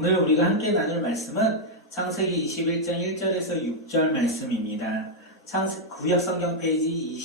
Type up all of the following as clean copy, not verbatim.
오늘 우리가 함께 나눌 말씀은 창세기 21장 1절에서 6절 말씀입니다. 구약성경 페이지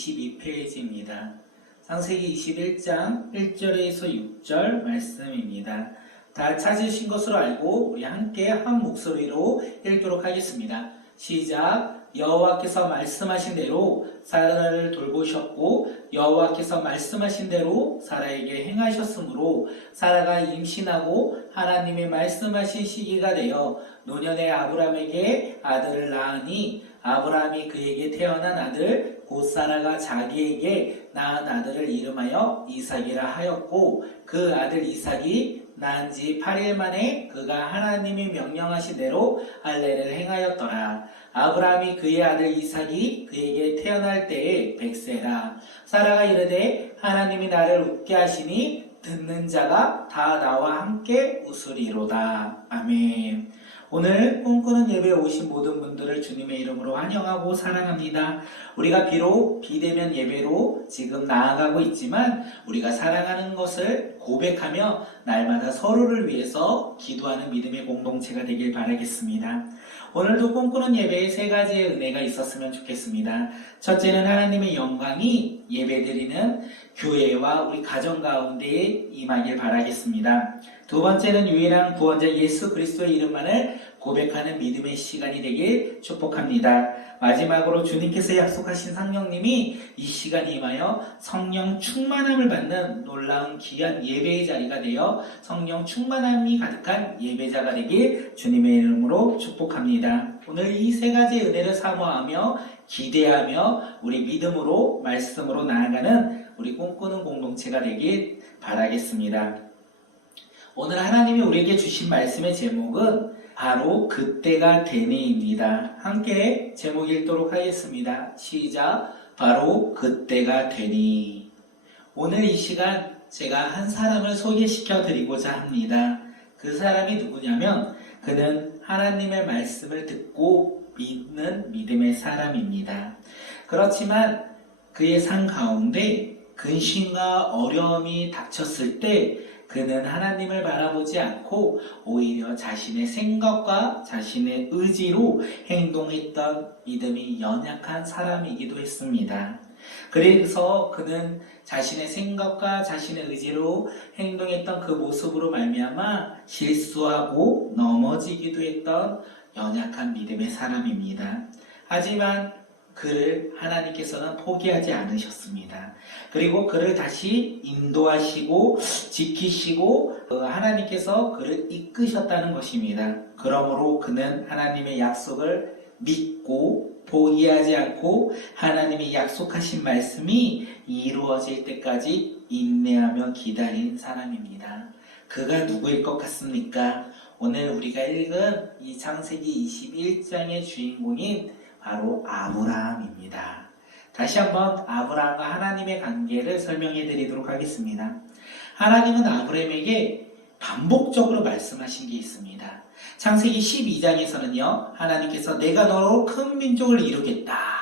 22페이지입니다. 창세기 21장 1절에서 6절 말씀입니다. 다 찾으신 것으로 알고 우리 함께 한 목소리로 읽도록 하겠습니다. 시작. 여호와께서 말씀하신 대로 사라를 돌보셨고 여호와께서 말씀하신 대로 사라에게 행하셨으므로 사라가 임신하고 하나님의 말씀하신 시기가 되어 노년의 아브람에게 아들을 낳으니 아브람이 그에게 태어난 아들 곧 사라가 자기에게 낳은 아들을 이름하여 이삭이라 하였고 그 아들 이삭이 낳은 지 8일 만에 그가 하나님이 명령하신 대로 할례를 행하였더라. 아브라함이 그의 아들 이삭이 그에게 태어날 때에 100세라. 사라가 이르되 하나님이 나를 웃게 하시니 듣는 자가 다 나와 함께 웃으리로다. 아멘. 오늘 꿈꾸는 예배에 오신 모든 분들을 주님의 이름으로 환영하고 사랑합니다. 우리가 비록 비대면 예배로 지금 나아가고 있지만 우리가 사랑하는 것을 고백하며 날마다 서로를 위해서 기도하는 믿음의 공동체가 되길 바라겠습니다. 오늘도 꿈꾸는 예배에 세 가지의 은혜가 있었으면 좋겠습니다. 첫째는 하나님의 영광이 예배드리는 교회와 우리 가정 가운데에 임하길 바라겠습니다. 두 번째는 유일한 구원자 예수 그리스도의 이름만을 고백하는 믿음의 시간이 되길 축복합니다. 마지막으로 주님께서 약속하신 성령님이 이 시간에 임하여 성령 충만함을 받는 놀라운 귀한 예배의 자리가 되어 성령 충만함이 가득한 예배자가 되길 주님의 이름으로 축복합니다. 오늘 이 세 가지의 은혜를 사모하며 기대하며 우리 믿음으로 말씀으로 나아가는 우리 꿈꾸는 공동체가 되길 바라겠습니다. 오늘 하나님이 우리에게 주신 말씀의 제목은 바로 그때가 되니입니다. 함께 제목 읽도록 하겠습니다. 시작. 바로 그때가 되니. 오늘 이 시간 제가 한 사람을 소개시켜 드리고자 합니다. 그 사람이 누구냐면 그는 하나님의 말씀을 듣고 믿는 믿음의 사람입니다. 그렇지만 그의 삶 가운데 근심과 어려움이 닥쳤을 때 그는 하나님을 바라보지 않고 오히려 자신의 생각과 자신의 의지로 행동했던 믿음이 연약한 사람이기도 했습니다. 그래서 그는 자신의 생각과 자신의 의지로 행동했던 그 모습으로 말미암아 실수하고 넘어지기도 했던 연약한 믿음의 사람입니다. 하지만 그를 하나님께서는 포기하지 않으셨습니다. 그리고 그를 다시 인도하시고 지키시고 하나님께서 그를 이끄셨다는 것입니다. 그러므로 그는 하나님의 약속을 믿고 포기하지 않고 하나님이 약속하신 말씀이 이루어질 때까지 인내하며 기다린 사람입니다. 그가 누구일 것 같습니까? 오늘 우리가 읽은 이 창세기 21장의 주인공인 바로 아브라함입니다. 다시 한번 아브라함과 하나님의 관계를 설명해 드리도록 하겠습니다. 하나님은 아브라함에게 반복적으로 말씀하신 게 있습니다. 창세기 12장에서는요, 하나님께서 내가 너로 큰 민족을 이루겠다.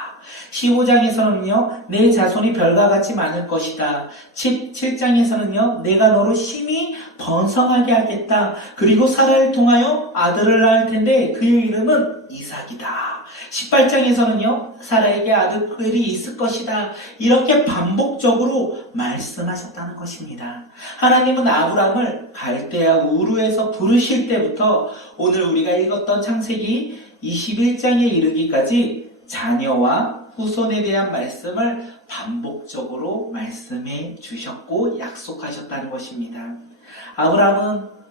15장에서는요, 내 자손이 별과 같이 많을 것이다. 17장에서는요, 내가 너로 심히 번성하게 하겠다. 그리고 사라를 통하여 아들을 낳을 텐데 그의 이름은 이삭이다. 18장에서는요, 사라에게 아들들이 있을 것이다. 이렇게 반복적으로 말씀하셨다는 것입니다. 하나님은 아브라함을 갈대아 우르에서 부르실 때부터 오늘 우리가 읽었던 창세기 21장에 이르기까지 자녀와 후손에 대한 말씀을 반복적으로 말씀해 주셨고 약속하셨다는 것입니다. 아브라함은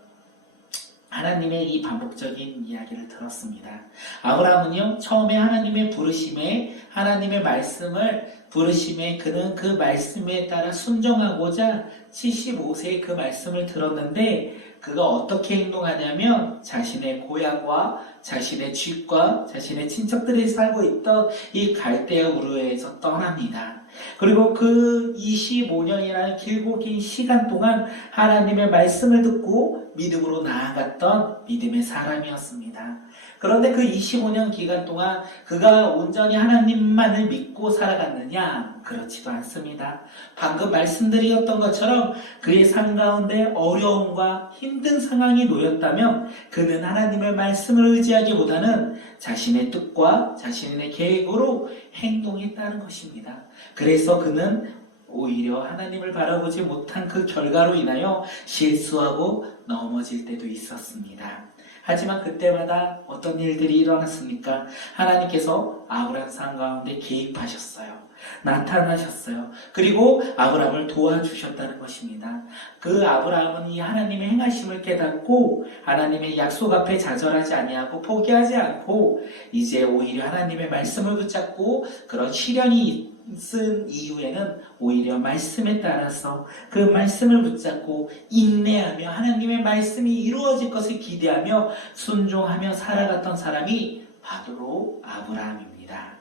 하나님의 이 반복적인 이야기를 들었습니다. 아브라함은요, 처음에 하나님의 부르심에, 하나님의 말씀을 부르심에 그는 그 말씀에 따라 순종하고자 75세에 그 말씀을 들었는데 그가 어떻게 행동하냐면 자신의 고향과 자신의 집과 자신의 친척들이 살고 있던 이 갈대아 우르에서 떠납니다. 그리고 그 25년이라는 길고 긴 시간 동안 하나님의 말씀을 듣고 믿음으로 나아갔던 믿음의 사람이었습니다. 그런데 그 25년 기간 동안 그가 온전히 하나님만을 믿고 살아갔느냐? 그렇지도 않습니다. 방금 말씀드렸던 것처럼 그의 삶 가운데 어려움과 힘든 상황이 놓였다면 그는 하나님의 말씀을 의지하기보다는 자신의 뜻과 자신의 계획으로 행동했다는 것입니다. 그래서 그는 오히려 하나님을 바라보지 못한 그 결과로 인하여 실수하고 넘어질 때도 있었습니다. 하지만 그때마다 어떤 일들이 일어났습니까? 하나님께서 아브라함 삶 가운데 개입하셨어요. 나타나셨어요. 그리고 아브라함을 도와주셨다는 것입니다. 그 아브라함은 이 하나님의 행하심을 깨닫고 하나님의 약속 앞에 좌절하지 아니하고 포기하지 않고 이제 오히려 하나님의 말씀을 붙잡고 그런 시련이 쓴 이후에는 오히려 말씀에 따라서 그 말씀을 붙잡고 인내하며 하나님의 말씀이 이루어질 것을 기대하며 순종하며 살아갔던 사람이 바로 아브라함입니다.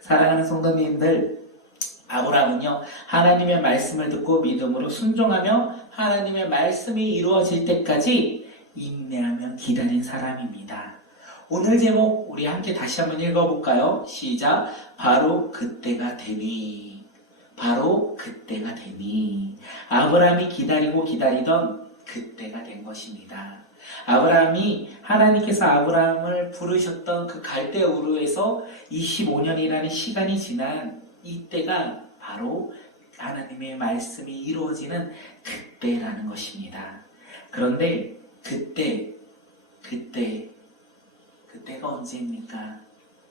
사랑하는 성도님들, 아브라함은요 하나님의 말씀을 듣고 믿음으로 순종하며 하나님의 말씀이 이루어질 때까지 인내하며 기다린 사람입니다. 오늘 제목 우리 함께 다시 한번 읽어볼까요? 시작. 바로 그때가 되니. 바로 그때가 되니. 아브라함이 기다리고 기다리던 그때가 된 것입니다. 아브라함이 하나님께서 아브라함을 부르셨던 그 갈대 우르에서 25년이라는 시간이 지난 이때가 바로 하나님의 말씀이 이루어지는 그때라는 것입니다. 그런데 그때가 언제입니까?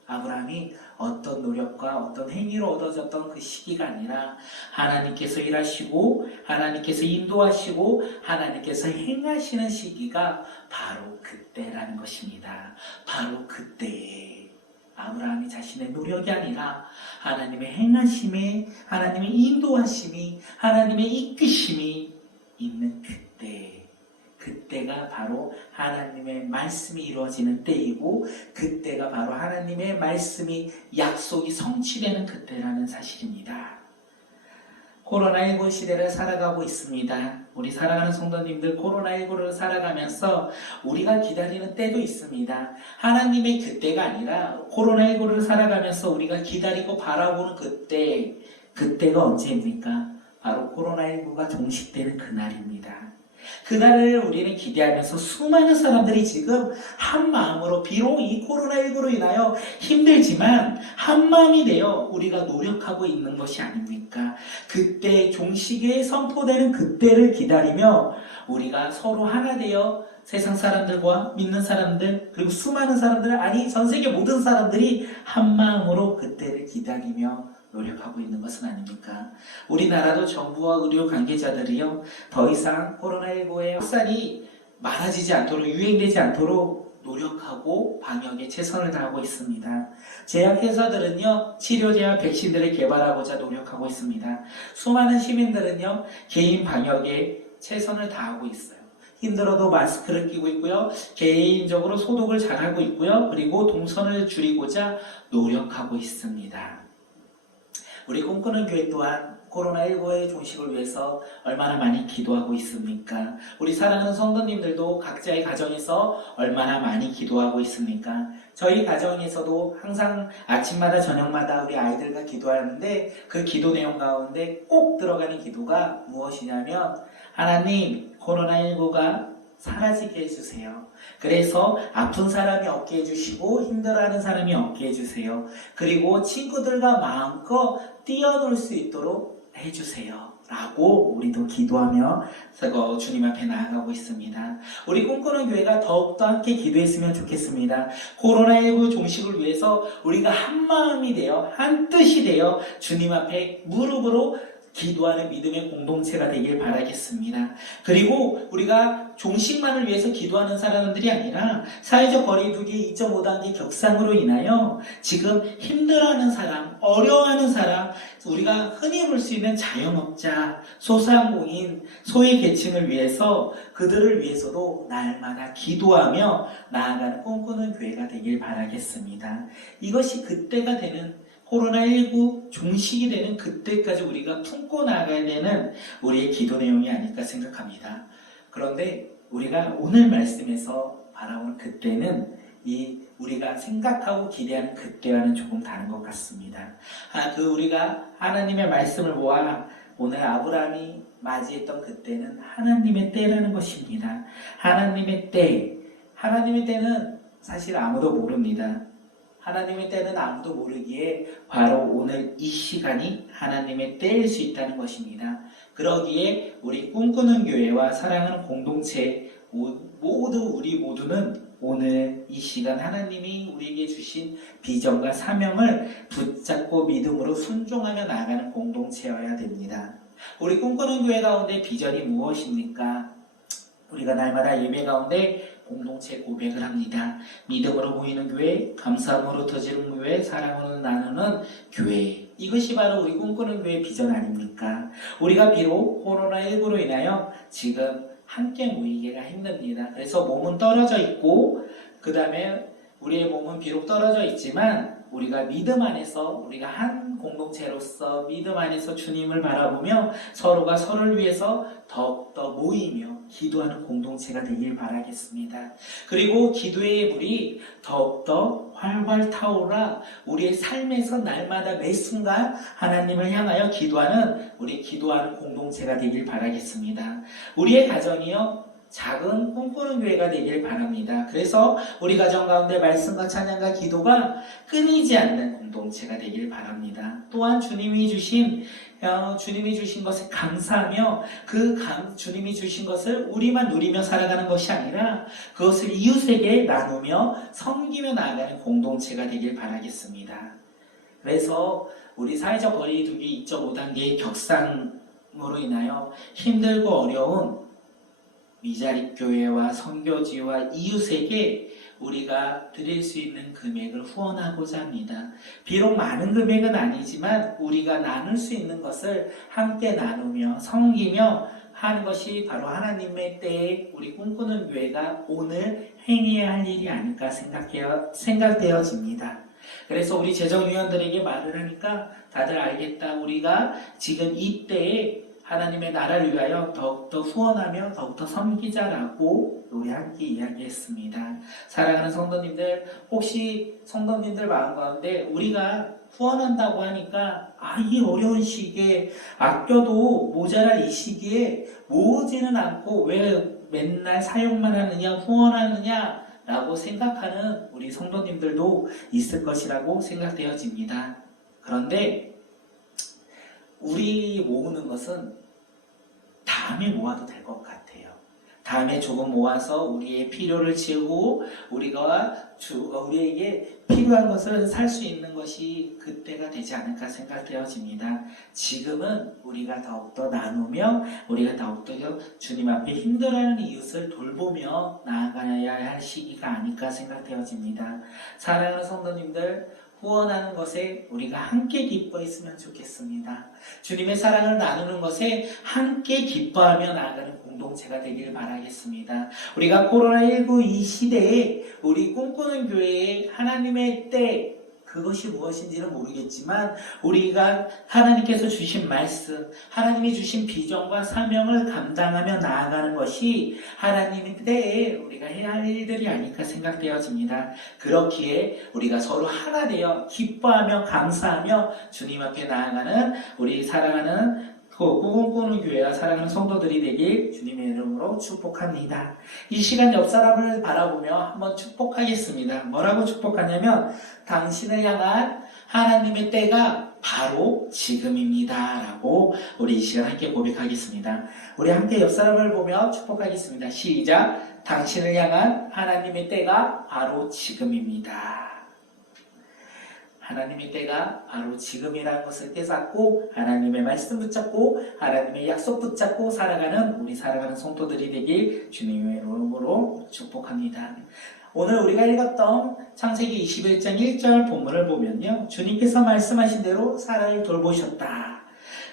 아브라함이 어떤 노력과 어떤 행위로 얻어졌던 그 시기가 아니라 하나님께서 일하시고 하나님께서 인도하시고 하나님께서 행하시는 시기가 바로 그때라는 것입니다. 바로 그때에 아브라함이 자신의 노력이 아니라 하나님의 행하심에 하나님의 인도하심이 하나님의 이끄심이 있는 그때가 바로 하나님의 말씀이 이루어지는 때이고 그때가 바로 하나님의 말씀이 약속이 성취되는 그때라는 사실입니다. 코로나19 시대를 살아가고 있습니다. 우리 사랑하는 성도님들, 코로나19를 살아가면서 우리가 기다리는 때도 있습니다. 하나님의 그때가 아니라 코로나19를 살아가면서 우리가 기다리고 바라보는 그때가 언제입니까? 바로 코로나19가 종식되는 그날입니다. 그날을 우리는 기대하면서 수많은 사람들이 지금 한 마음으로 비록 이 코로나19로 인하여 힘들지만 한 마음이 되어 우리가 노력하고 있는 것이 아닙니까? 그때 종식에 선포되는 그때를 기다리며 우리가 서로 하나 되어 세상 사람들과 믿는 사람들 그리고 수많은 사람들 아니 전 세계 모든 사람들이 한 마음으로 그때를 기다리며 노력하고 있는 것은 아닙니까? 우리나라도 정부와 의료 관계자들이요 더 이상 코로나19의 확산이 많아지지 않도록 유행되지 않도록 노력하고 방역에 최선을 다하고 있습니다. 제약회사들은요 치료제와 백신들을 개발하고자 노력하고 있습니다. 수많은 시민들은요 개인 방역에 최선을 다하고 있어요. 힘들어도 마스크를 끼고 있고요. 개인적으로 소독을 잘하고 있고요. 그리고 동선을 줄이고자 노력하고 있습니다. 우리 꿈꾸는 교회 또한 코로나19의 종식을 위해서 얼마나 많이 기도하고 있습니까? 우리 사랑하는 성도님들도 각자의 가정에서 얼마나 많이 기도하고 있습니까? 저희 가정에서도 항상 아침마다 저녁마다 우리 아이들과 기도하는데 그 기도 내용 가운데 꼭 들어가는 기도가 무엇이냐면 하나님 코로나19가 사라지게 해주세요. 그래서 아픈 사람이 없게 해주시고 힘들어하는 사람이 없게 해주세요. 그리고 친구들과 마음껏 뛰어놀 수 있도록 해주세요. 라고 우리도 기도하며 주님 앞에 나아가고 있습니다. 우리 꿈꾸는 교회가 더욱더 함께 기도했으면 좋겠습니다. 코로나19 종식을 위해서 우리가 한 마음이 되어 한 뜻이 되어 주님 앞에 무릎으로 기도하는 믿음의 공동체가 되길 바라겠습니다. 그리고 우리가 종식만을 위해서 기도하는 사람들이 아니라 사회적 거리두기 2.5단계 격상으로 인하여 지금 힘들어하는 사람, 어려워하는 사람, 우리가 흔히 볼 수 있는 자영업자, 소상공인, 소외계층을 위해서 그들을 위해서도 날마다 기도하며 나아가는 꿈꾸는 교회가 되길 바라겠습니다. 이것이 그때가 되는 코로나19 종식이 되는 그때까지 우리가 품고 나가야 되는 우리의 기도 내용이 아닐까 생각합니다. 그런데 우리가 오늘 말씀에서 바라보는 그때는 우리가 생각하고 기대하는 그때와는 조금 다른 것 같습니다. 우리가 하나님의 말씀을 보아 오늘 아브라함이 맞이했던 그때는 하나님의 때라는 것입니다. 하나님의 때는 사실 아무도 모릅니다. 하나님의 때는 아무도 모르기에 바로 오늘 이 시간이 하나님의 때일 수 있다는 것입니다. 그러기에 우리 꿈꾸는 교회와 사랑하는 공동체 우리 모두는 오늘 이 시간 하나님이 우리에게 주신 비전과 사명을 붙잡고 믿음으로 순종하며 나아가는 공동체여야 됩니다. 우리 꿈꾸는 교회 가운데 비전이 무엇입니까? 우리가 날마다 예배 가운데 공동체 고백을 합니다. 믿음으로 모이는 교회, 감사함으로 터지는 교회, 사랑으로 나누는 교회. 이것이 바로 우리 꿈꾸는 교회의 비전 아닙니까? 우리가 비록 코로나19로 인하여 지금 함께 모이기가 힘듭니다. 그래서 몸은 떨어져 있고 그 다음에 우리의 몸은 비록 떨어져 있지만 우리가 믿음 안에서 우리가 한 공동체로서 믿음 안에서 주님을 바라보며 서로가 서로를 위해서 더욱더 모이며 기도하는 공동체가 되길 바라겠습니다. 그리고 기도의 물이 더욱더 활활 타오라 우리의 삶에서 날마다 매 순간 하나님을 향하여 기도하는 우리 기도하는 공동체가 되길 바라겠습니다. 우리의 가정이요 작은 꿈꾸는 교회가 되길 바랍니다. 그래서 우리 가정 가운데 말씀과 찬양과 기도가 끊이지 않는 공동체가 되길 바랍니다. 또한 주님이 주신 것에 감사하며 주님이 주신 것을 우리만 누리며 살아가는 것이 아니라 그것을 이웃에게 나누며 섬기며 나아가는 공동체가 되길 바라겠습니다. 그래서 우리 사회적 거리두기 2.5단계의 격상으로 인하여 힘들고 어려운 미자립 교회와 선교지와 이웃에게 우리가 드릴 수 있는 금액을 후원하고자 합니다. 비록 많은 금액은 아니지만 우리가 나눌 수 있는 것을 함께 나누며 섬기며 하는 것이 바로 하나님의 때에 우리 꿈꾸는 교회가 오늘 행해야 할 일이 아닐까 생각되어집니다. 그래서 우리 재정위원들에게 말을 하니까 다들 알겠다. 우리가 지금 이때에 하나님의 나라를 위하여 더욱더 후원하며 더욱더 섬기자라고 우리 함께 이야기했습니다. 사랑하는 성도님들, 혹시 성도님들 마음 가운데 우리가 후원한다고 하니까 이 어려운 시기에 아껴도 모자랄 이 시기에 모으지는 않고 왜 맨날 사용만 하느냐 후원하느냐 라고 생각하는 우리 성도님들도 있을 것이라고 생각되어집니다. 그런데 우리 모으는 것은 다음에 모아도 될 것 같아요. 다음에 조금 모아서 우리의 필요를 채우고 우리에게 필요한 것을 살 수 있는 것이 그때가 되지 않을까 생각되어집니다. 지금은 우리가 더욱더 나누며 우리가 더욱더 주님 앞에 힘들어하는 이웃을 돌보며 나아가야 할 시기가 아닐까 생각되어집니다. 사랑하는 성도님들, 후원하는 것에 우리가 함께 기뻐했으면 좋겠습니다. 주님의 사랑을 나누는 것에 함께 기뻐하며 나아가는 공동체가 되기를 바라겠습니다. 우리가 코로나19 이 시대에 우리 꿈꾸는 교회의 하나님의 때, 그것이 무엇인지는 모르겠지만 우리가 하나님께서 주신 말씀, 하나님이 주신 비전과 사명을 감당하며 나아가는 것이 하나님의 때에 우리가 해야 할 일들이 아닐까 생각되어집니다. 그렇기에 우리가 서로 하나 되어 기뻐하며 감사하며 주님 앞에 나아가는 우리 사랑하는 꿈꾸는 교회와 사랑하는 성도들이 되길 주님의 이름으로 축복합니다. 이 시간 옆 사람을 바라보며 한번 축복하겠습니다. 뭐라고 축복하냐면 당신을 향한 하나님의 때가 바로 지금입니다 라고 우리 이 시간 함께 고백하겠습니다. 우리 함께 옆 사람을 보며 축복하겠습니다. 시작! 당신을 향한 하나님의 때가 바로 지금입니다. 하나님의 때가 바로 지금이라는 것을 깨닫고 하나님의 말씀 붙잡고 하나님의 약속 붙잡고 살아가는 우리 사랑하는 성도들이 되길 주님의 이름으로 축복합니다. 오늘 우리가 읽었던 창세기 21장 1절 본문을 보면요, 주님께서 말씀하신 대로 사라를 돌보셨다.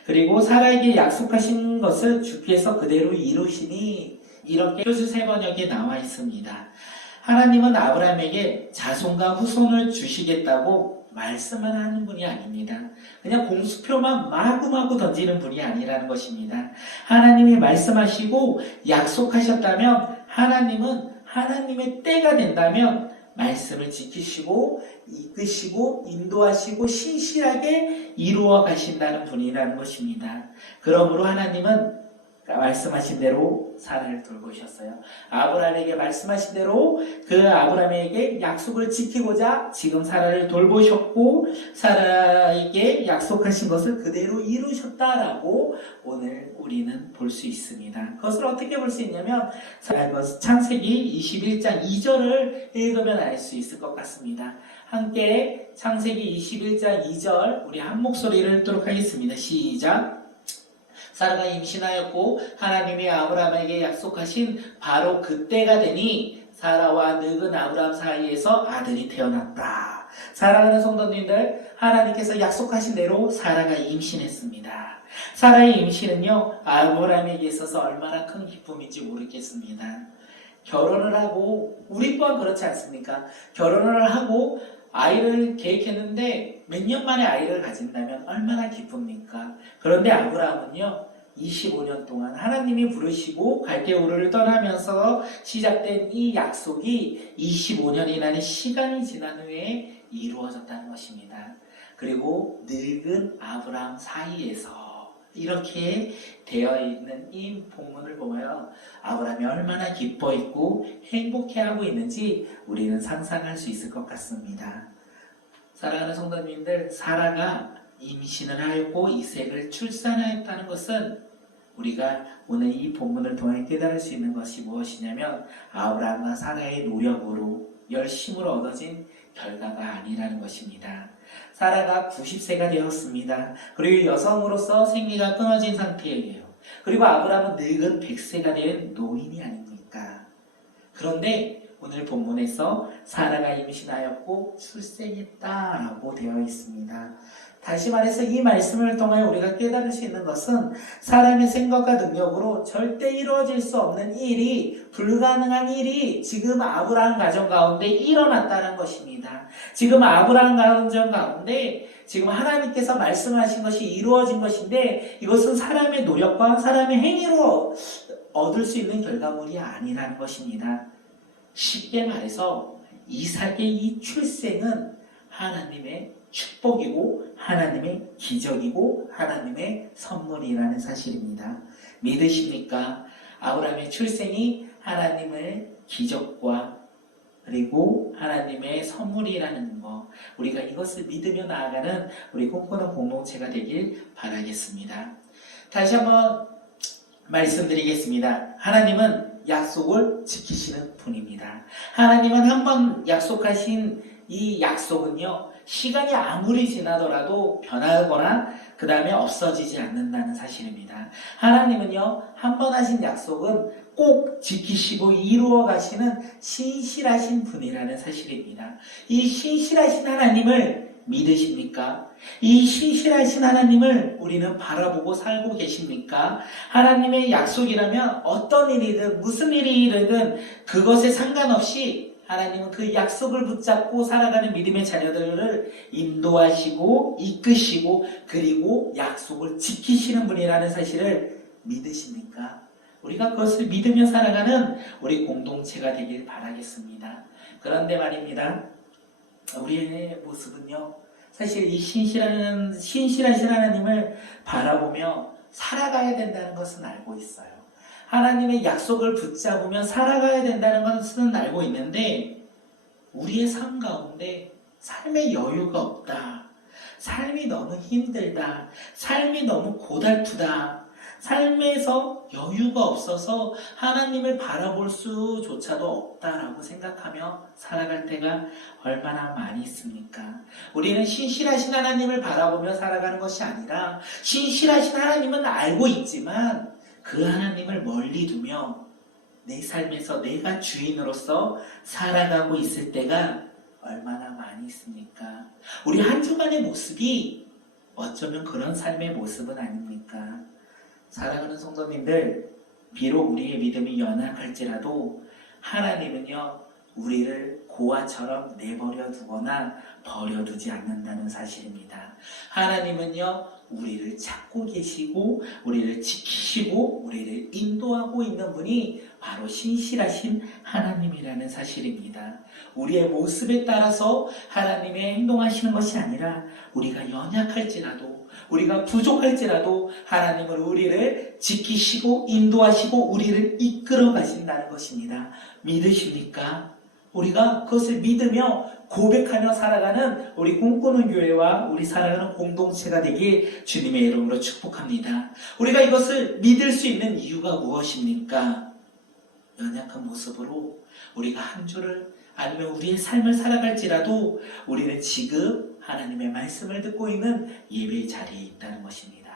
그리고 사라에게 약속하신 것을 주께서 그대로 이루시니, 이렇게 표수 세 번역에 나와 있습니다. 하나님은 아브라함에게 자손과 후손을 주시겠다고 말씀만 하는 분이 아닙니다. 그냥 공수표만 마구마구 던지는 분이 아니라는 것입니다. 하나님이 말씀하시고 약속하셨다면 하나님은 하나님의 때가 된다면 말씀을 지키시고 이끄시고 인도하시고 신실하게 이루어 가신다는 분이라는 것입니다. 그러므로 하나님은 말씀하신 대로 사라를 돌보셨어요. 아브라함에게 말씀하신 대로 그 아브라함에게 약속을 지키고자 지금 사라를 돌보셨고 사라에게 약속하신 것을 그대로 이루셨다라고 오늘 우리는 볼 수 있습니다. 그것을 어떻게 볼 수 있냐면 창세기 21장 2절을 읽으면 알 수 있을 것 같습니다. 함께 창세기 21장 2절 우리 한 목소리를 읽도록 하겠습니다. 시작. 사라가 임신하였고 하나님이 아브라함에게 약속하신 바로 그때가 되니 사라와 늙은 아브라함 사이에서 아들이 태어났다. 사랑하는 성도님들, 하나님께서 약속하신 대로 사라가 임신했습니다. 사라의 임신은요, 아브라함에게 있어서 얼마나 큰 기쁨인지 모르겠습니다. 결혼을 하고, 우리 또한 그렇지 않습니까? 결혼을 하고 아이를 계획했는데 몇 년 만에 아이를 가진다면 얼마나 기쁩니까? 그런데 아브라함은요, 25년 동안 하나님이 부르시고 갈대우르를 떠나면서 시작된 이 약속이 25년이라는 시간이 지난 후에 이루어졌다는 것입니다. 그리고 늙은 아브라함 사이에서 이렇게 되어 있는 이 본문을 보면 아브라함이 얼마나 기뻐했고 행복해하고 있는지 우리는 상상할 수 있을 것 같습니다. 사랑하는 성도님들, 사라가 임신을 하였고 이색을 출산하였다는 것은 우리가 오늘 이 본문을 통해 깨달을 수 있는 것이 무엇이냐면 아브라함과 사라의 노력으로 열심으로 얻어진 결과가 아니라는 것입니다. 사라가 90세가 되었습니다. 그리고 여성으로서 생기가 끊어진 상태예요. 그리고 아브라함은 늙은 100세가 된 노인이 아닙니까? 그런데 오늘 본문에서 사라가 임신하였고 출생했다라고 되어 있습니다. 다시 말해서 이 말씀을 통해 우리가 깨달을 수 있는 것은 사람의 생각과 능력으로 절대 이루어질 수 없는 일이, 불가능한 일이 지금 아브라함 가정 가운데 일어났다는 것입니다. 지금 아브라함 가정 가운데 지금 하나님께서 말씀하신 것이 이루어진 것인데 이것은 사람의 노력과 사람의 행위로 얻을 수 있는 결과물이 아니라는 것입니다. 쉽게 말해서 이삭의 이 출생은 하나님의 축복이고 하나님의 기적이고 하나님의 선물이라는 사실입니다. 믿으십니까? 아브라함의 출생이 하나님의 기적과 그리고 하나님의 선물이라는 것, 우리가 이것을 믿으며 나아가는 우리 꿈꾸는 공동체가 되길 바라겠습니다. 다시 한번 말씀드리겠습니다. 하나님은 약속을 지키시는 분입니다. 하나님은 한번 약속하신 이 약속은요, 시간이 아무리 지나더라도 변하거나 그 다음에 없어지지 않는다는 사실입니다. 하나님은요, 한 번 하신 약속은 꼭 지키시고 이루어 가시는 신실하신 분이라는 사실입니다. 이 신실하신 하나님을 믿으십니까? 이 신실하신 하나님을 우리는 바라보고 살고 계십니까? 하나님의 약속이라면 어떤 일이든 무슨 일이든 그것에 상관없이 하나님은 그 약속을 붙잡고 살아가는 믿음의 자녀들을 인도하시고 이끄시고 그리고 약속을 지키시는 분이라는 사실을 믿으십니까? 우리가 그것을 믿으며 살아가는 우리 공동체가 되길 바라겠습니다. 그런데 말입니다. 우리의 모습은요, 사실 이 신실하신 하나님을 바라보며 살아가야 된다는 것은 알고 있어요. 하나님의 약속을 붙잡으며 살아가야 된다는 것은 알고 있는데 우리의 삶 가운데 삶의 여유가 없다. 삶이 너무 힘들다. 삶이 너무 고달프다. 삶에서 여유가 없어서 하나님을 바라볼 수조차도 없다라고 생각하며 살아갈 때가 얼마나 많이 있습니까? 우리는 신실하신 하나님을 바라보며 살아가는 것이 아니라 신실하신 하나님은 알고 있지만 그 하나님을 멀리 두며 내 삶에서 내가 주인으로서 살아가고 있을 때가 얼마나 많이 있습니까? 우리 한 주간의 모습이 어쩌면 그런 삶의 모습은 아닙니까? 사랑하는 성도님들, 비록 우리의 믿음이 연약할지라도 하나님은요, 우리를 고아처럼 내버려 두거나 버려두지 않는다는 사실입니다. 하나님은요, 우리를 찾고 계시고 우리를 지키시고 우리를 인도하고 있는 분이 바로 신실하신 하나님이라는 사실입니다. 우리의 모습에 따라서 하나님의 행동하시는 것이 아니라 우리가 연약할지라도 우리가 부족할지라도 하나님은 우리를 지키시고 인도하시고 우리를 이끌어 가신다는 것입니다. 믿으십니까? 우리가 그것을 믿으며 고백하며 살아가는 우리 꿈꾸는 교회와 우리 살아가는 공동체가 되길 주님의 이름으로 축복합니다. 우리가 이것을 믿을 수 있는 이유가 무엇입니까? 연약한 모습으로 우리가 한 주를 아니면 우리의 삶을 살아갈지라도 우리는 지금 하나님의 말씀을 듣고 있는 예배 자리에 있다는 것입니다.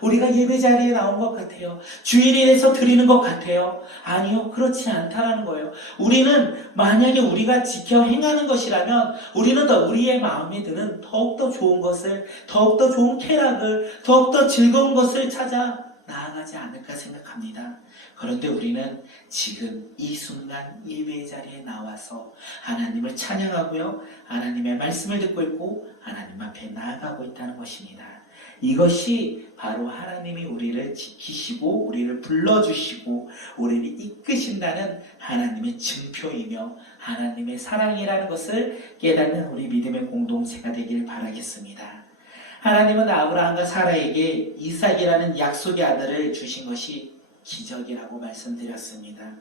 우리가 예배 자리에 나온 것 같아요. 주일에서 드리는 것 같아요. 아니요, 그렇지 않다라는 거예요. 우리는 만약에 우리가 지켜 행하는 것이라면 우리는 더 우리의 마음에 드는 더욱더 좋은 것을, 더욱더 좋은 쾌락을, 더욱더 즐거운 것을 찾아 나아가지 않을까 생각합니다. 그런데 우리는 지금 이 순간 예배의 자리에 나와서 하나님을 찬양하고요, 하나님의 말씀을 듣고 있고 하나님 앞에 나아가고 있다는 것입니다. 이것이 바로 하나님이 우리를 지키시고 우리를 불러주시고 우리를 이끄신다는 하나님의 증표이며 하나님의 사랑이라는 것을 깨닫는 우리 믿음의 공동체가 되길 바라겠습니다. 하나님은 아브라함과 사라에게 이삭이라는 약속의 아들을 주신 것이 기적이라고 말씀드렸습니다.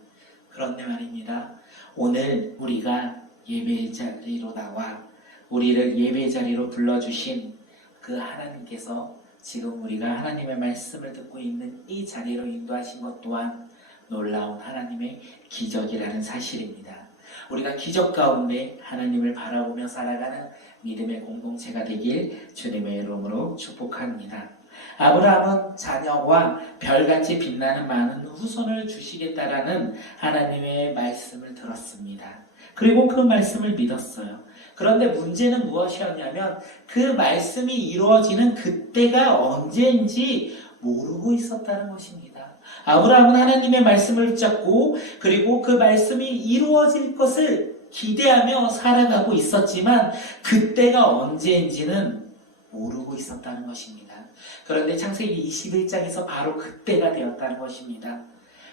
그런데 말입니다. 오늘 우리가 예배 자리로 나와 우리를 예배 자리로 불러주신 그 하나님께서 지금 우리가 하나님의 말씀을 듣고 있는 이 자리로 인도하신 것 또한 놀라운 하나님의 기적이라는 사실입니다. 우리가 기적 가운데 하나님을 바라보며 살아가는 믿음의 공동체가 되길 주님의 이름으로 축복합니다. 아브라함은 자녀와 별같이 빛나는 많은 후손을 주시겠다라는 하나님의 말씀을 들었습니다. 그리고 그 말씀을 믿었어요. 그런데 문제는 무엇이었냐면 그 말씀이 이루어지는 그때가 언제인지 모르고 있었다는 것입니다. 아브라함은 하나님의 말씀을 붙잡고 그리고 그 말씀이 이루어질 것을 기대하며 살아가고 있었지만 그때가 언제인지는 모르고 있었다는 것입니다. 그런데 창세기 21장에서 바로 그때가 되었다는 것입니다.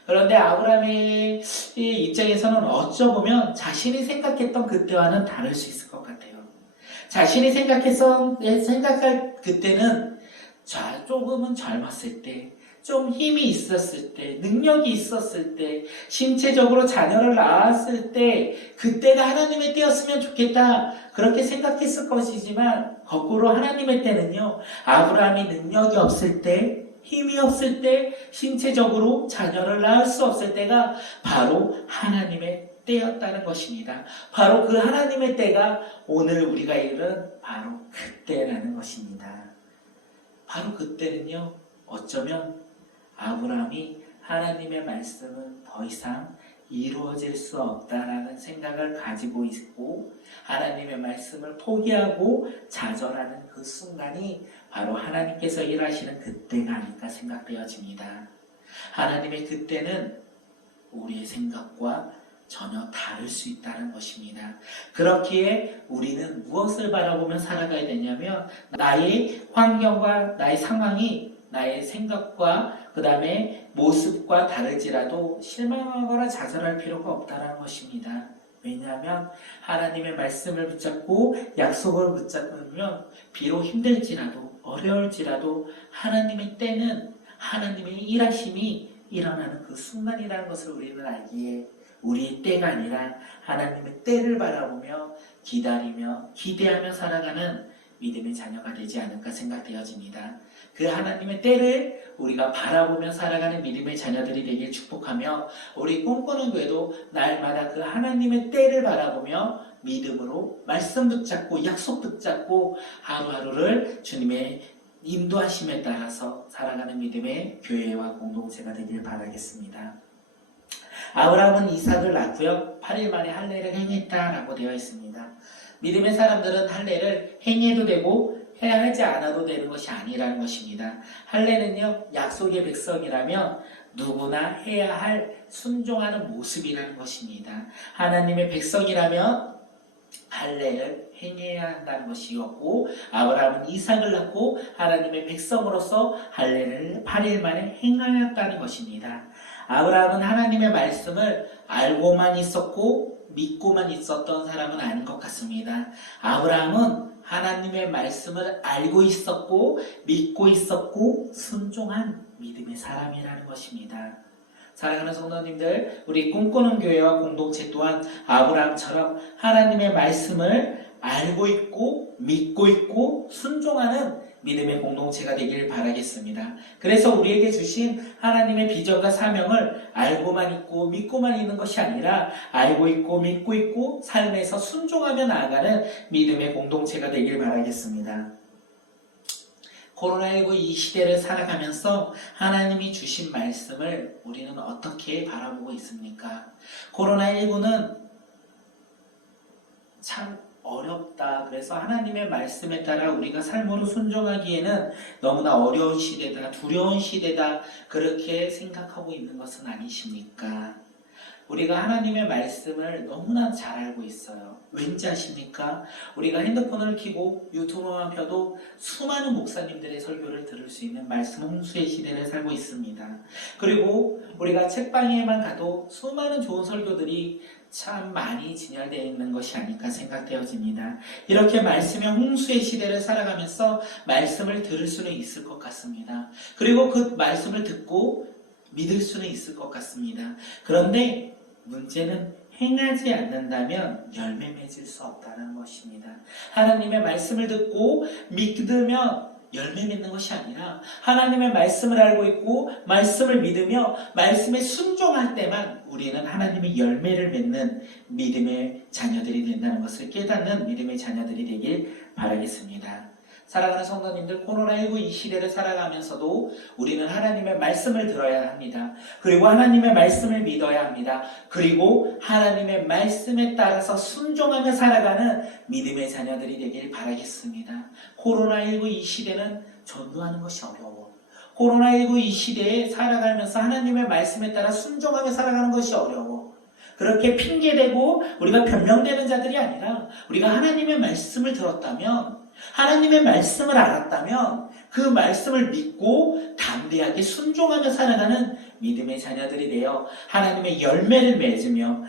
그런데 아브라함의 입장에서는 어쩌보면 자신이 생각했던 그때와는 다를 수 있을 것 같아요. 자신이 생각할 그때는 조금은 젊었을 때, 좀 힘이 있었을 때, 능력이 있었을 때, 신체적으로 자녀를 낳았을 때, 그때가 하나님의 때였으면 좋겠다. 그렇게 생각했을 것이지만, 거꾸로 하나님의 때는요, 아브라함이 능력이 없을 때, 힘이 없을 때, 신체적으로 자녀를 낳을 수 없을 때가 바로 하나님의 때였다는 것입니다. 바로 그 하나님의 때가 오늘 우리가 이룬 바로 그때라는 것입니다. 바로 그때는요, 어쩌면 아브라함이 하나님의 말씀은 더 이상 이루어질 수 없다라는 생각을 가지고 있고 하나님의 말씀을 포기하고 좌절하는 그 순간이 바로 하나님께서 일하시는 그때가 아닐까 생각되어집니다. 하나님의 그때는 우리의 생각과 전혀 다를 수 있다는 것입니다. 그렇기에 우리는 무엇을 바라보며 살아가야 되냐면 나의 환경과 나의 상황이 나의 생각과 그 다음에 모습과 다르지라도 실망하거나 좌절할 필요가 없다는 것입니다. 왜냐하면 하나님의 말씀을 붙잡고 약속을 붙잡으면 비록 힘들지라도 어려울지라도 하나님의 때는 하나님의 일하심이 일어나는 그 순간이라는 것을 우리는 알기에 우리의 때가 아니라 하나님의 때를 바라보며 기다리며 기대하며 살아가는 믿음의 자녀가 되지 않을까 생각되어집니다. 그 하나님의 때를 우리가 바라보며 살아가는 믿음의 자녀들이 되길 축복하며 우리 꿈꾸는 교회도 날마다 그 하나님의 때를 바라보며 믿음으로 말씀 붙잡고 약속 붙잡고 하루하루를 주님의 인도하심에 따라서 살아가는 믿음의 교회와 공동체가 되길 바라겠습니다. 아브라함은 이삭을 낳고요. 8일 만에 할례를 행했다라고 되어 있습니다. 믿음의 사람들은 할례를 행해도 되고 해야 하지 않아도 되는 것이 아니라는 것입니다. 할례는요, 약속의 백성이라면 누구나 해야 할 순종하는 모습이라는 것입니다. 하나님의 백성이라면 할례를 행해야 한다는 것이었고 아브라함은 이삭을 낳고 하나님의 백성으로서 할례를 8일 만에 행하였다는 것입니다. 아브라함은 하나님의 말씀을 알고만 있었고 믿고만 있었던 사람은 아닌 것 같습니다. 아브라함은 하나님의 말씀을 알고 있었고 믿고 있었고 순종한 믿음의 사람이라는 것입니다. 사랑하는 성도님들, 우리 꿈꾸는 교회와 공동체 또한 아브라함처럼 하나님의 말씀을 알고 있고 믿고 있고 순종하는 믿음의 공동체가 되길 바라겠습니다. 그래서 우리에게 주신 하나님의 비전과 사명을 알고만 있고 믿고만 있는 것이 아니라 알고 있고 믿고 있고 삶에서 순종하며 나아가는 믿음의 공동체가 되길 바라겠습니다. 코로나19 이 시대를 살아가면서 하나님이 주신 말씀을 우리는 어떻게 바라보고 있습니까? 코로나19는 참 어렵다. 그래서 하나님의 말씀에 따라 우리가 삶으로 순종하기에는 너무나 어려운 시대다, 두려운 시대다, 그렇게 생각하고 있는 것은 아니십니까? 우리가 하나님의 말씀을 너무나 잘 알고 있어요. 왠지 아십니까? 우리가 핸드폰을 켜고 유튜브만 펴도 수많은 목사님들의 설교를 들을 수 있는 말씀 홍수의 시대를 살고 있습니다. 그리고 우리가 책방에만 가도 수많은 좋은 설교들이 참 많이 진열되어 있는 것이 아닐까 생각되어집니다. 이렇게 말씀의 홍수의 시대를 살아가면서 말씀을 들을 수는 있을 것 같습니다. 그리고 그 말씀을 듣고 믿을 수는 있을 것 같습니다. 그런데 문제는 행하지 않는다면 열매 맺을 수 없다는 것입니다. 하나님의 말씀을 듣고 믿으며 열매 맺는 것이 아니라 하나님의 말씀을 알고 있고 말씀을 믿으며 말씀에 순종할 때만 우리는 하나님의 열매를 맺는 믿음의 자녀들이 된다는 것을 깨닫는 믿음의 자녀들이 되길 바라겠습니다. 사랑하는 성도님들, 코로나19 이 시대를 살아가면서도 우리는 하나님의 말씀을 들어야 합니다. 그리고 하나님의 말씀을 믿어야 합니다. 그리고 하나님의 말씀에 따라서 순종하며 살아가는 믿음의 자녀들이 되길 바라겠습니다. 코로나19 이 시대는 전도하는 것이 어려워. 코로나19 이 시대에 살아가면서 하나님의 말씀에 따라 순종하며 살아가는 것이 어려워. 그렇게 핑계대고 우리가 변명되는 자들이 아니라 우리가 하나님의 말씀을 들었다면, 하나님의 말씀을 알았다면 그 말씀을 믿고 담대하게 순종하며 살아가는 믿음의 자녀들이 되어 하나님의 열매를 맺으며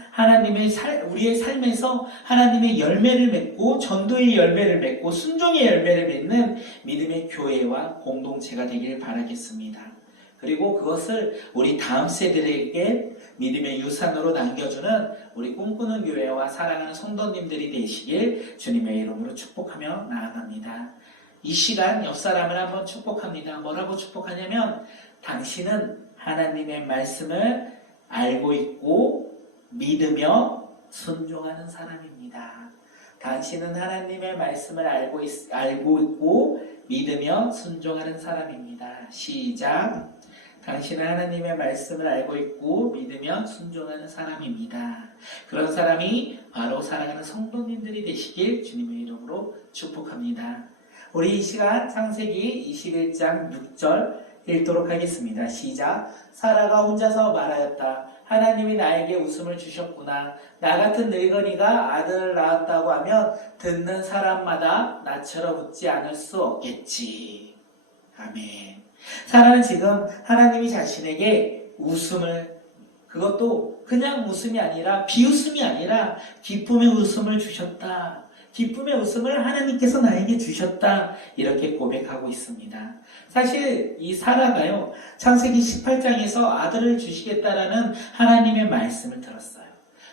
우리의 삶에서 하나님의 열매를 맺고 전도의 열매를 맺고 순종의 열매를 맺는 믿음의 교회와 공동체가 되길 바라겠습니다. 그리고 그것을 우리 다음 세대들에게 믿음의 유산으로 남겨주는 우리 꿈꾸는 교회와 사랑하는 성도님들이 되시길 주님의 이름으로 축복하며 나아갑니다. 이 시간 옆 사람을 한번 축복합니다. 뭐라고 축복하냐면, 당신은 하나님의 말씀을 알고 있고 믿으며 순종하는 사람입니다. 당신은 하나님의 말씀을 알고 있고 믿으며 순종하는 사람입니다. 시작. 당신은 하나님의 말씀을 알고 있고 믿으며 순종하는 사람입니다. 그런 사람이 바로 사랑하는 성도님들이 되시길 주님의 이름으로 축복합니다. 우리 이 시간 창세기 21장 6절 읽도록 하겠습니다. 시작. 사라가 혼자서 말하였다. 하나님이 나에게 웃음을 주셨구나. 나 같은 늙은이가 아들을 낳았다고 하면 듣는 사람마다 나처럼 웃지 않을 수 없겠지. 아멘. 사라는 지금 하나님이 자신에게 웃음을, 그것도 그냥 웃음이 아니라 비웃음이 아니라 기쁨의 웃음을 주셨다. 기쁨의 웃음을 하나님께서 나에게 주셨다. 이렇게 고백하고 있습니다. 사실 이 사라가요, 창세기 18장에서 아들을 주시겠다라는 하나님의 말씀을 들었어요.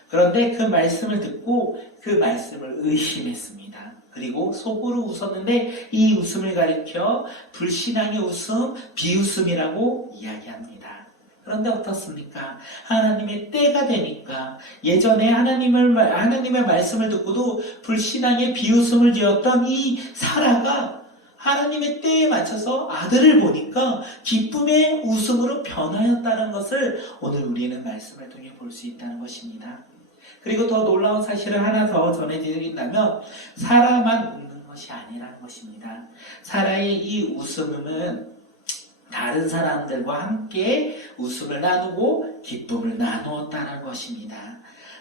그런데 그 말씀을 듣고 그 말씀을 의심했습니다. 그리고 속으로 웃었는데 이 웃음을 가리켜 불신앙의 웃음, 비웃음이라고 이야기합니다. 그런데 어떻습니까? 하나님의 때가 되니까, 예전에 하나님의 말씀을 듣고도 불신앙의 비웃음을 지었던 이 사라가 하나님의 때에 맞춰서 아들을 보니까 기쁨의 웃음으로 변하였다는 것을 오늘 우리는 말씀을 통해 볼 수 있다는 것입니다. 그리고 더 놀라운 사실을 하나 더 전해드린다면, 사라만 웃는 것이 아니라는 것입니다. 사라의 이 웃음은 다른 사람들과 함께 웃음을 나누고 기쁨을 나누었다는 것입니다.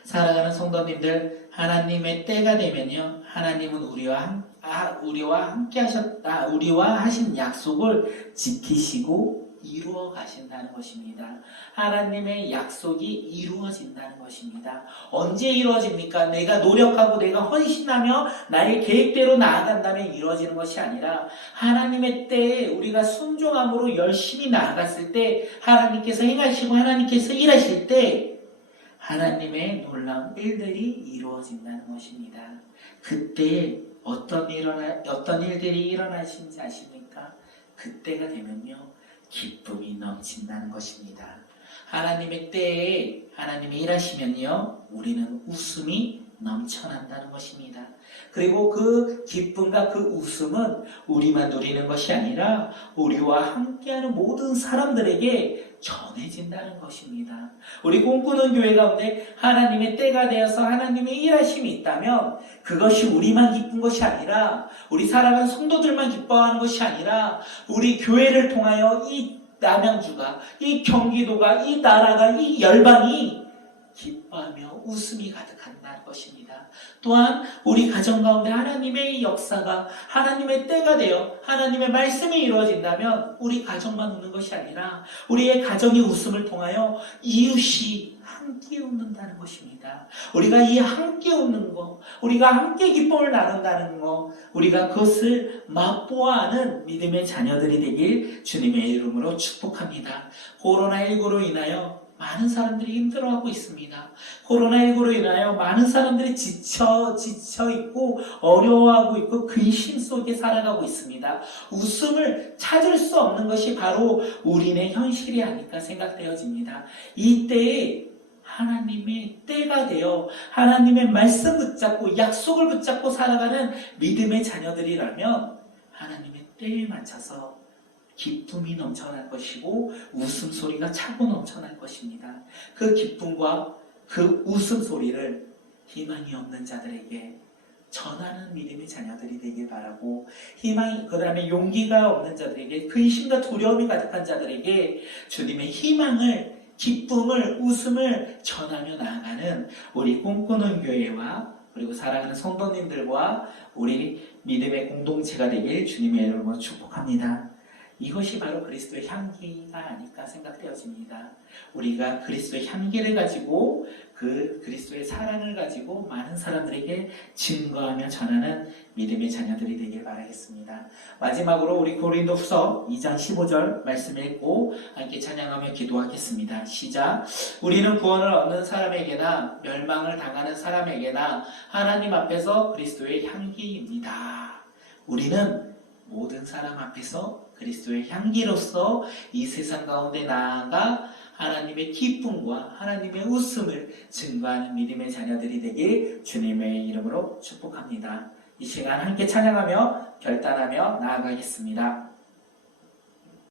사랑하는 성도님들, 하나님의 때가 되면요, 하나님은 우리와 함께 하셨다, 우리와 하신 약속을 지키시고 이루어 가신다는 것입니다. 하나님의 약속이 이루어진다는 것입니다. 언제 이루어집니까? 내가 노력하고 내가 헌신하며 나의 계획대로 나아간다면 이루어지는 것이 아니라 하나님의 때에 우리가 순종함으로 열심히 나아갔을 때 하나님께서 행하시고 하나님께서 일하실 때 하나님의 놀라운 일들이 이루어진다는 것입니다. 그때 어떤 일들이 일어나시는지 아십니까? 그때가 되면요, 기쁨이 넘친다는 것입니다. 하나님의 때에 하나님이 일하시면요, 우리는 웃음이 넘쳐난다는 것입니다. 그리고 그 기쁨과 그 웃음은 우리만 누리는 것이 아니라 우리와 함께하는 모든 사람들에게 전해진다는 것입니다. 우리 꿈꾸는 교회 가운데 하나님의 때가 되어서 하나님의 일하심이 있다면 그것이 우리만 기쁜 것이 아니라 우리 살아가는 성도들만 기뻐하는 것이 아니라 우리 교회를 통하여 이 남양주가, 이 경기도가, 이 나라가, 이 열방이 기뻐하며 웃음이 가득한다는 것입니다. 또한 우리 가정 가운데 하나님의 역사가, 하나님의 때가 되어 하나님의 말씀이 이루어진다면 우리 가정만 웃는 것이 아니라 우리의 가정의 웃음을 통하여 이웃이 함께 웃는다는 것입니다. 우리가 이 함께 웃는 것, 우리가 함께 기쁨을 나눈다는 것, 우리가 그것을 맛보아하는 믿음의 자녀들이 되길 주님의 이름으로 축복합니다. 코로나19로 인하여 많은 사람들이 힘들어하고 있습니다. 코로나19로 인하여 많은 사람들이 지쳐 있고 어려워하고 있고 근심 속에 살아가고 있습니다. 웃음을 찾을 수 없는 것이 바로 우리의 현실이 아닐까 생각되어집니다. 이때에 하나님의 때가 되어 하나님의 말씀 붙잡고 약속을 붙잡고 살아가는 믿음의 자녀들이라면 하나님의 때에 맞춰서 기쁨이 넘쳐날 것이고 웃음소리가 차고 넘쳐날 것입니다. 그 기쁨과 그 웃음소리를 희망이 없는 자들에게 전하는 믿음의 자녀들이 되길 바라고, 그 다음에 용기가 없는 자들에게, 근심과 두려움이 가득한 자들에게 주님의 희망을, 기쁨을, 웃음을 전하며 나아가는 우리 꿈꾸는 교회와 그리고 사랑하는 성도님들과 우리 믿음의 공동체가 되길 주님의 이름으로 축복합니다. 이것이 바로 그리스도의 향기가 아닐까 생각되어집니다. 우리가 그리스도의 향기를 가지고 그 그리스도의 사랑을 가지고 많은 사람들에게 증거하며 전하는 믿음의 자녀들이 되길 바라겠습니다. 마지막으로 우리 고린도후서 2장 15절 말씀 읽고 함께 찬양하며 기도하겠습니다. 시작. 우리는 구원을 얻는 사람에게나 멸망을 당하는 사람에게나 하나님 앞에서 그리스도의 향기입니다. 우리는 모든 사람 앞에서 그리스도의 향기로서 이 세상 가운데 나아가 하나님의 기쁨과 하나님의 웃음을 증거하는 믿음의 자녀들이 되길 주님의 이름으로 축복합니다. 이 시간 함께 찬양하며 결단하며 나아가겠습니다.